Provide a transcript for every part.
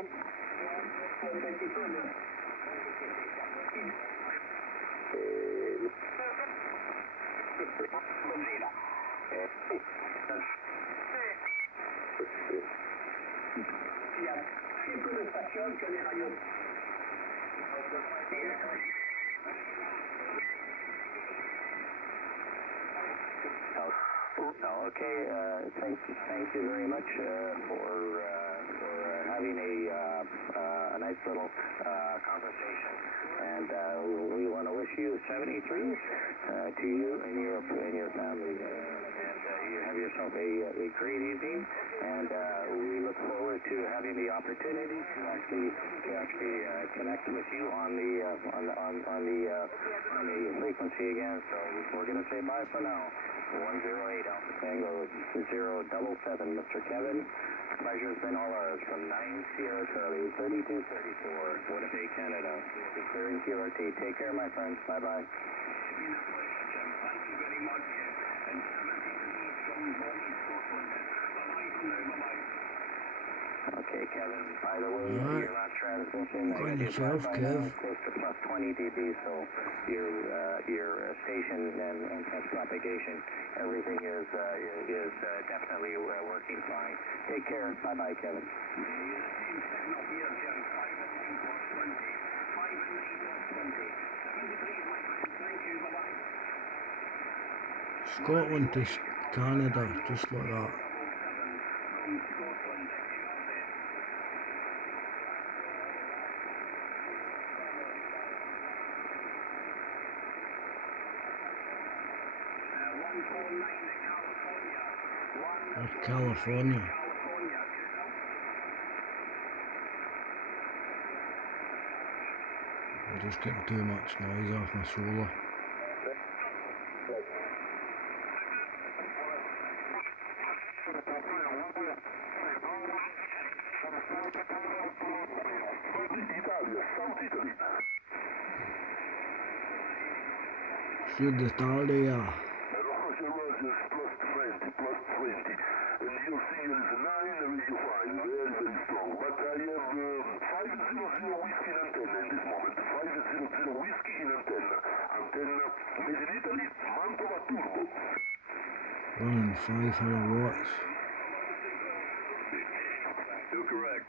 Okay, thank you very much for having a nice little conversation, and we want to wish you 73 to you and your family, and you have yourself a great evening, and we look forward to having the opportunity to actually connect with you on the frequency again. So we're going to say bye for now. 108 Alpha Tango 077, Mr. Kevin. Pleasure's been all ours from 9 Sierra Charlie 3234, Winnipeg, Canada. Declaring QRT. Take care, my friends. Bye bye. Thank you very much. And 72 from Scotland. Bye. Okay, Kevin, by the way, your last transmission, I got yourself, Kev. Close to plus 20 dB, so your station and propagation, everything is definitely working fine. Take care. Bye-bye, Kevin. Scotland to Canada, just like that. That's California. I'm just getting too much noise off my solar. Sud Italia. Running 500 watts. You're correct,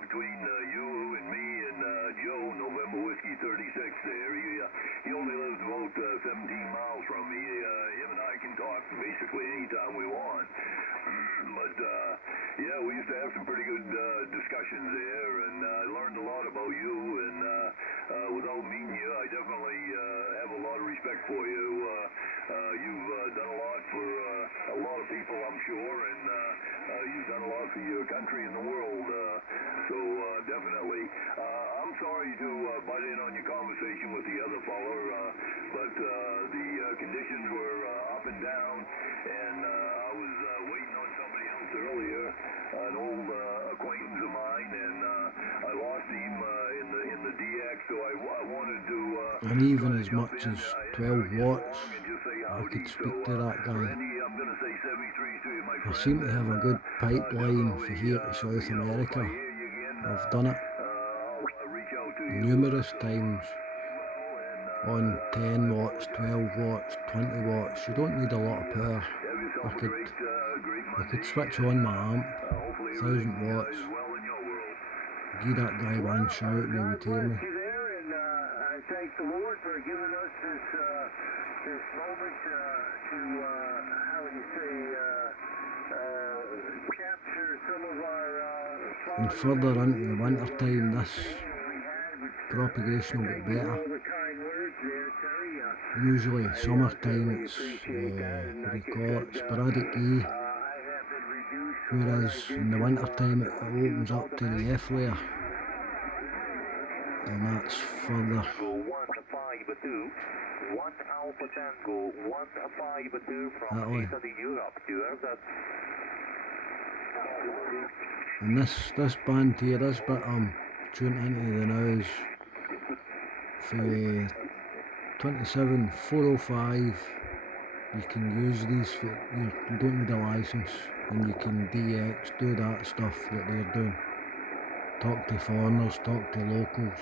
between you and me and Joe, November Whiskey 36 there, he only lives about 17 miles from me. Him and I can talk basically anytime we want. But, we used to have some pretty good discussions there, and I learned a lot about you, and without meeting you, I definitely have a lot of respect for you. You've done a lot for a lot of people, I'm sure, and you've done a lot for your country and the world, so definitely. I'm sorry to butt in on your conversation with the other feller, but the conditions were up and down, and I was waiting on somebody else earlier, an old acquaintance of mine, and I lost him in the DX, so I wanted to... and even as much as 12 watts, I could speak to that guy. I seem to have a good pipeline for here to South America. I've done it numerous times on 10 watts, 12 watts, 20 watts. You don't need a lot of power. I could switch on my amp, 1000 watts, give that guy one shout and he would tell me. I thank the Lord for giving us this moment to, how would you say, capture some of our... And further into the winter time, this propagation will get better. Usually summertime it's, what do you call it, sporadic E, whereas in the winter time it opens up to the F layer, and that's further. 1 Alpha Tango 152 from Italy, Europe. You heard that? And this band here, this bit I'm tuning into the now is for 27405. You can use these for, you don't need a license, and you can DX, do that stuff that they're doing. talk to foreigners, talk to locals,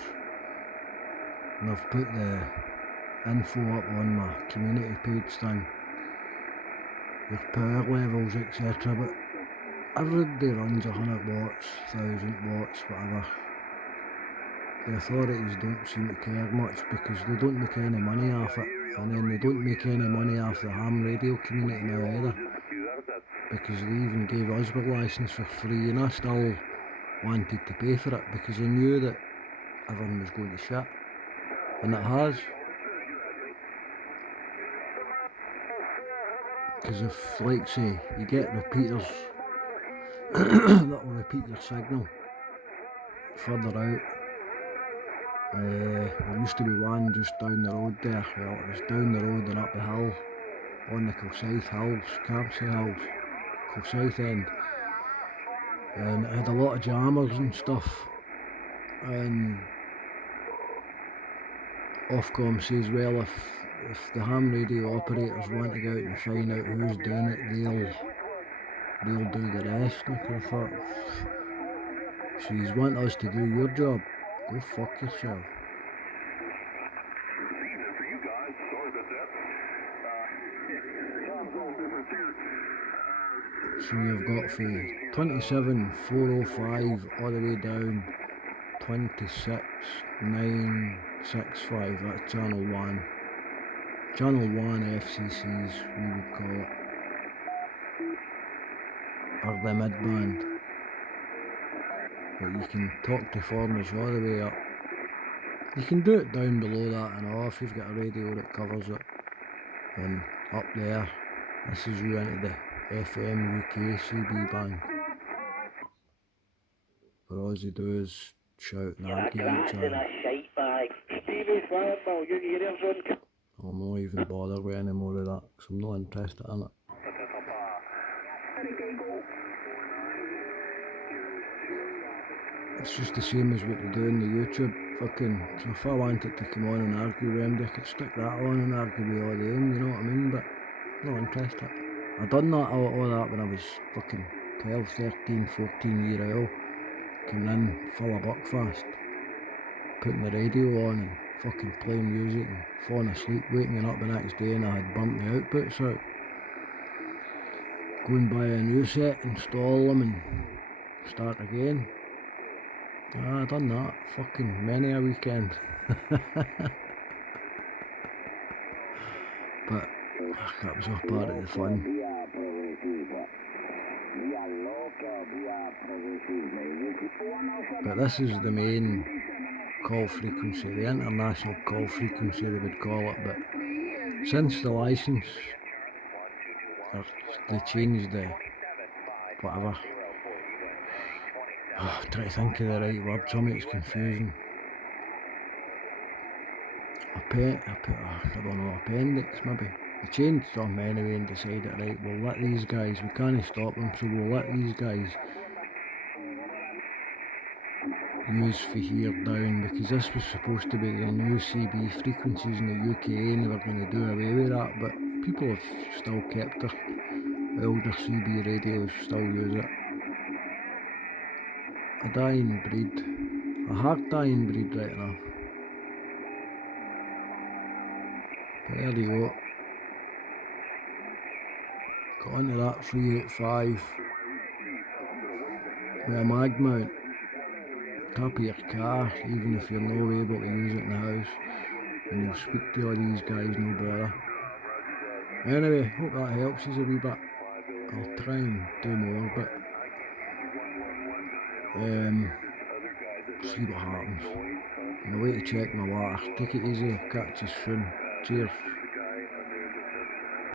and I've put the info up on my community page thing, your power levels, etc. But everybody runs 100 watts, 1000 watts, whatever. The authorities don't seem to care much because they don't make any money off it, and then they don't make any money off the ham radio community now either, because they even gave us our licence for free, and I still wanted to pay for it because I knew that everyone was going to shit, and it has. Because if, like say, you get repeaters that will repeat your signal further out. There used to be one just down the road there. Well, it was down the road and up the hill on the Kilsyth Hills, Campsie Hills, Kilsyth end, and it had a lot of jammers and stuff. And Ofcom says, well, if the ham radio operators want to go out and find out who's doing it, they'll do the rest. And I thought, so you want us to do your job? Go fuck yourself. So you've got from 27,405 all the way down 26,965, that's channel 1. Channel 1 FCCs, we would call it, or the mid-band. But you can talk to foreigners all the way up. You can do it down below that and off, you've got a radio that covers it. And up there, this is you into the FM UK CB band. But all you do is shout and argue each other. I'll not even bother with any more of that because I'm not interested in it. It's just the same as what they do in the YouTube fucking, so if I wanted to come on and argue with them, I could stick that on and argue with all them, you know what I mean, but not interested. I done that, all that when I was fucking 12, 13, 14 year old, coming in full of buckfast, putting the radio on and fucking playing music and falling asleep, waking up the next day and I had burnt the outputs out. Going buy a new set, install them and start again. I done that fucking many a weekend. But that was all part of the fun. But this is the main call frequency, the international call frequency they would call it. But since the licence, they changed the whatever. I'm trying to think of the right word, something's confusing. I don't know, appendix maybe. They changed something anyway and decided, right, we'll let these guys, we can't stop them, so we'll let these guys use for here down, because this was supposed to be the new CB frequencies in the UK and they were going to do away with that, but people have still kept their older CB radios, still use it. A dying breed, a hard dying breed right enough. But there you go. Got onto that 385 with a mag mount. Top of your car, even if you're not able to use it in the house. And you'll speak to all these guys, no bother. Anyway, hope that helps us a wee bit. I'll try and do more, but see what happens. On the way to check my water. Take it easy, catch us soon. Cheers.